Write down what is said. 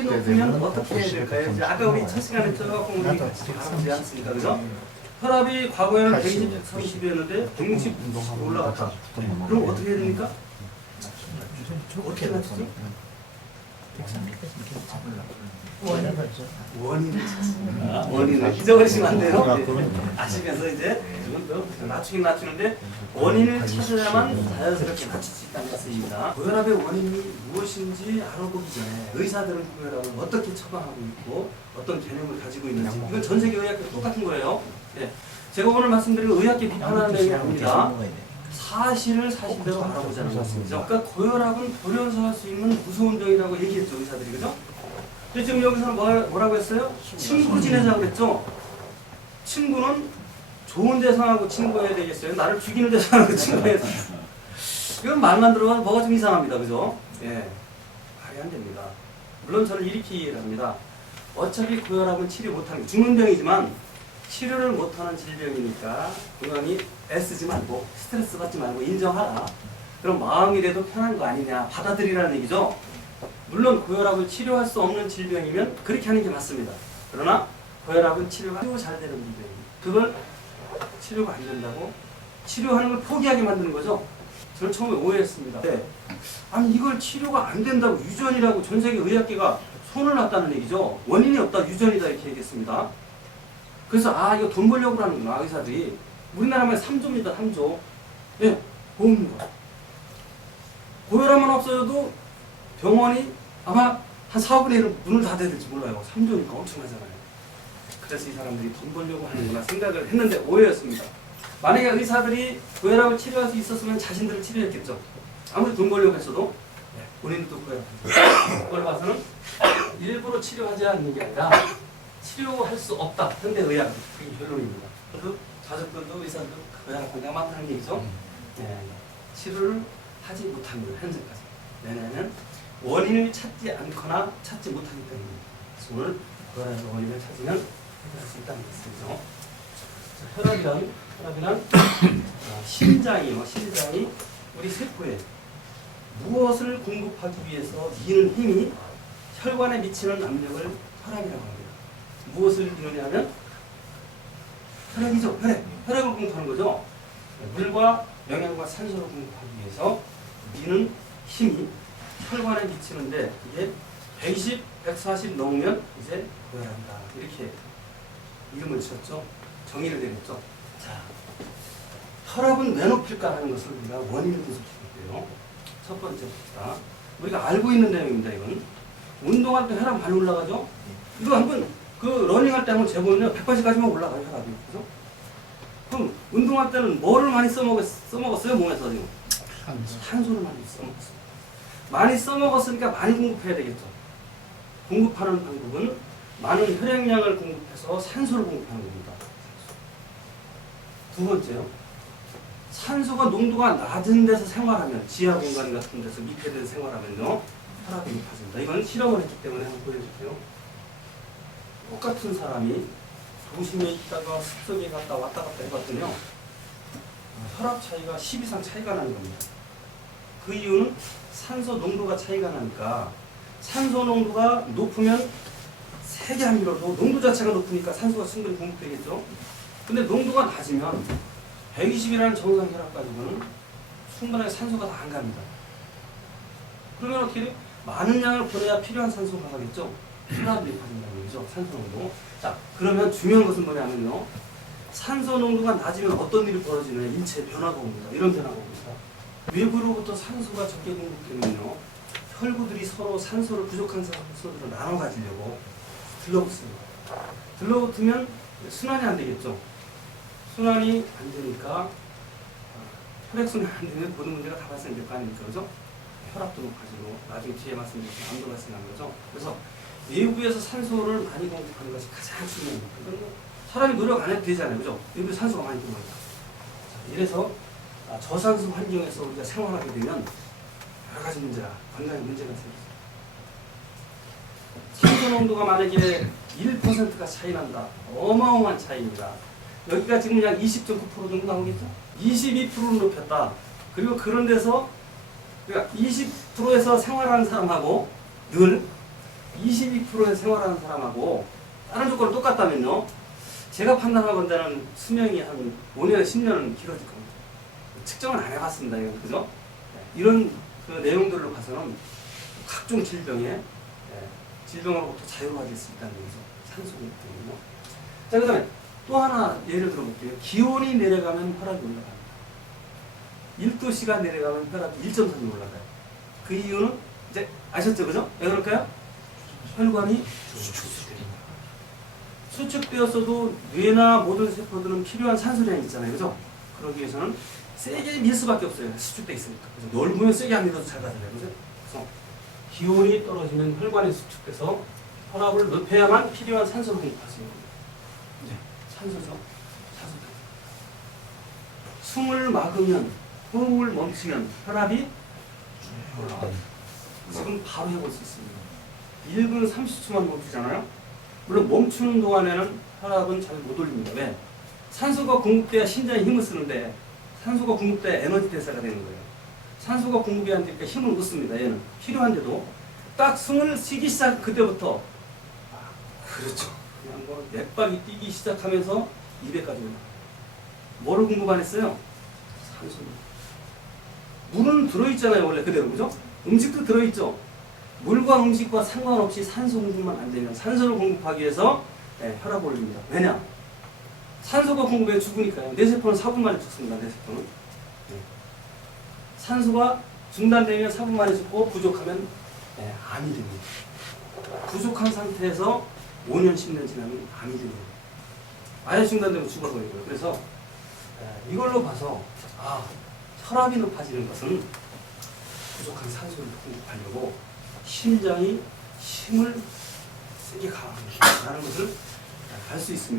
혈압이 높으면 어떻게 해야 될까요? 이제 아까 우리 첫 시간에 조금 우리 같이 알아보지 않습니까? 그죠? 혈압이 과거에는 120, 130이었는데 160 올라갔다. 그럼 어떻게 해야 됩니까? 어떻게 낮추죠? 원인을 찾습니다. 원인을 잊어버리시면 안 돼요. 아시면서 이제 낮추긴 낮추는데 원인을 찾아야만 자연스럽게 낮출 수 있다는 말씀입니다. 고혈압의 원인이 무엇인지 알아보기 전에 의사들은 고혈압을 어떻게 처방하고 있고 어떤 개념을 가지고 있는지 이건 전 세계 의학과 똑같은 거예요. 네. 제가 오늘 말씀드린 의학계 비판하는 내용이 아닙니다. 사실을 사실대로 알아보자는 말씀이죠. 그러니까 고혈압은 돌연사 할 수 있는 무서운 병이라고 얘기했죠, 의사들이. 그죠? 근데 지금 여기서는 뭐라고 했어요? 친구 지내자 그랬죠? 친구는 좋은 대상하고 친구해야 되겠어요? 나를 죽이는 대상하고 친구해야 돼. 이건 말만 들어봐도 뭐가 좀 이상합니다. 그죠? 예. 말이 안 됩니다. 물론 저는 이렇게 이해를 합니다. 어차피 고혈압은 치료 못하는, 죽는 병이지만 치료를 못하는 질병이니까 건강히 애쓰지 말고 스트레스 받지 말고 인정하라. 그럼 마음이라도 편한 거 아니냐 받아들이라는 얘기죠. 물론 고혈압을 치료할 수 없는 질병이면 그렇게 하는 게 맞습니다. 그러나 고혈압은 치료가 잘 되는 질병입니다. 그걸 치료가 안 된다고 치료하는 걸 포기하게 만드는 거죠. 저는 처음에 오해했습니다. 네. 아니 이걸 치료가 안 된다고 유전이라고 전 세계 의학계가 손을 놨다는 얘기죠. 원인이 없다 유전이다 이렇게 얘기했습니다. 그래서 이거 돈 벌려고 하는구나 의사들이. 우리나라만 3조입니다. 3조. 예, 보험료. 고혈압만 없어도 병원이 아마 한 4분의 1은 문을 닫아야 될지 몰라요. 3조니까 엄청나잖아요. 그래서 이 사람들이 돈 벌려고 하는구나 생각을 했는데 오해였습니다. 만약에 의사들이 고혈압을 치료할 수 있었으면 자신들을 치료했겠죠. 아무리 돈 벌려고 했어도 본인도 고혈압. 그걸 봐서는 일부러 치료하지 않는 게 아니라 치료할 수 없다. 현대의학 그게 결론입니다. 그래도 가족들도 의사들도 고혈압 환자 많다는 얘기죠. 네. 치료를 하지 못한 거예요. 현재까지. 왜냐하면 원인을 찾지 않거나 찾지 못하기 때문입니다. 그래서 오늘 고혈압의 원인을 찾으면 해결할 수 있다는 것이죠. 혈압이란 심장이요. 심장이 우리 세포에 무엇을 공급하기 위해서 미는 힘이 혈관에 미치는 압력을 혈압이라고 합니다. 무엇을 이루냐면 혈액이죠. 혈액을 공급하는 거죠. 물과 영양과 산소를 공급하기 위해서 미는 힘이 혈관에 미치는데 이게 120, 140 넘으면 이제 고혈압이다. 이렇게 이름을 지었죠. 정의를 내렸죠. 자, 혈압은 왜 높일까 하는 것을 우리가 원인을 분석해볼게요. 첫 번째 봅시다. 우리가 알고 있는 내용입니다. 이건 운동할 때 혈압 많이 올라가죠. 이거 한번 러닝할 때 한번 재보면요 180까지만 올라가요 혈압이. 그죠? 그럼 운동할 때는 뭐를 많이 써먹었어요 몸에서 지금? 탄소를 많이 써먹었어요. 많이 써먹었으니까 많이 공급해야 되겠죠. 공급하는 방법은 많은 혈액량을 공급해서 산소를 공급하는 겁니다. 두 번째요. 산소가 농도가 낮은 데서 생활하면 지하 공간 같은 데서密閉된 생활하면요 혈압이 높아집니다. 이건 실험을 했기 때문에 한번 보여줄게요. 똑같은 사람이 도심에 있다가 숲속에 갔다 왔다 갔다 해봤더니요 혈압 차이가 10 이상 차이가 나는 겁니다. 그 이유는 산소 농도가 차이가 나니까 산소 농도가 높으면 세게 안 밀어도 농도 자체가 높으니까 산소가 충분히 공급되겠죠. 근데 농도가 낮으면 120이라는 정상 혈압 가지고는 충분하게 산소가 다 안 갑니다. 그러면 어떻게 돼요? 많은 양을 보내야 필요한 산소가 가겠죠. 혈압이 높아진다는 얘기죠. 산소 농도. 자, 그러면 중요한 것은 뭐냐면요. 산소 농도가 낮으면 어떤 일이 벌어지느냐. 인체 변화가 옵니다. 이런 변화가 옵니다. 외부로부터 산소가 적게 공급되면요. 혈구들이 서로 산소를 부족한 산소들을 나눠 가지려고 들러붙습니다. 들러붙으면 순환이 안 되겠죠. 순환이 안 되니까 혈액순환이 안 되면 모든 문제가 다 발생될 거 아닙니까? 그죠? 혈압도 높아지고 나중에 뒤에 말씀드렸던 암도 발생하는 거죠. 그래서 외부에서 산소를 많이 공급하는 것이 가장 중요합니다. 사람이 노력 안 해도 되잖아요. 그죠? 외부에 산소가 많이 들어가니까. 이래서 저산소 환경에서 우리가 생활하게 되면 여러 가지 문제가, 건강에 문제가 생깁니다. 산소 농도가 만약에 1%가 차이 난다. 어마어마한 차이입니다. 여기가 지금 약 20.9% 정도 나오겠죠? 22%를 높였다. 그리고 그런 데서 그러니까 20%에서 생활하는 사람하고 늘 22%의 생활하는 사람하고 다른 조건은 똑같다면요. 제가 판단하건대는 수명이 한 5년, 10년은 길어질 겁니다. 측정은 안 해봤습니다. 이건 그죠? 이런 그 내용들로 봐서는 각종 질병으로부터 자유로워질 수 있다는 거죠. 산소 때문에요. 자, 그 다음에 또 하나 예를 들어볼게요. 기온이 내려가면 혈압이 올라갑니다. 1도씨가 내려가면 혈압이 1.3이 올라가요. 그 이유는 이제 아셨죠? 그죠? 왜 그럴까요? 혈관이 수축되었어도 뇌나 모든 세포들은 필요한 산소량이 있잖아요. 그죠? 그러기 위해서는 세게 밀 수밖에 없어요. 수축돼 있으니까. 그래서 넓으면 세게 안 밀어도 잘 가잖아요. 그죠? 그래서 기온이 떨어지면 혈관이 수축돼서 혈압을 높여야만 필요한 산소를 공급할 수 있는 겁니다. 네. 산소죠. 산소. 숨을 막으면, 호흡을 멈추면 혈압이 올라가요. 지금 바로 해볼 수 있습니다. 1분 30초만 멈추잖아요. 물론 멈추는 동안에는 혈압은 잘 못 올립니다. 왜? 산소가 공급돼야 신장이 힘을 쓰는데 산소가 공급돼야 에너지 대사가 되는 거예요. 산소가 공급이 안 되니까 힘을 못 씁니다. 얘는 필요한데도 딱 숨을 쉬기 시작 그때부터 그렇죠. 그냥 뭐 맥박이 뛰기 시작하면서 200까지 올라가요. 뭐를 공급 안 했어요? 산소입니다. 물은 들어있잖아요. 원래 그대로. 그죠? 음식도 들어있죠. 물과 음식과 상관없이 산소 공급만 안 되면 산소를 공급하기 위해서 혈압을 올립니다. 왜냐? 산소가 공급해 죽으니까요. 뇌세포는 4분 만에 죽습니다. 뇌세포는. 산소가 중단되면 4분 만에 죽고 부족하면 암이 됩니다. 부족한 상태에서 5년, 10년 지나면 암이 됩니다. 아예 중단되면 죽어버리고요. 그래서 이걸로 봐서 혈압이 높아지는 것은 부족한 산소를 공급하려고 심장이 힘을 세게 가하는 것을 알 수 있습니다.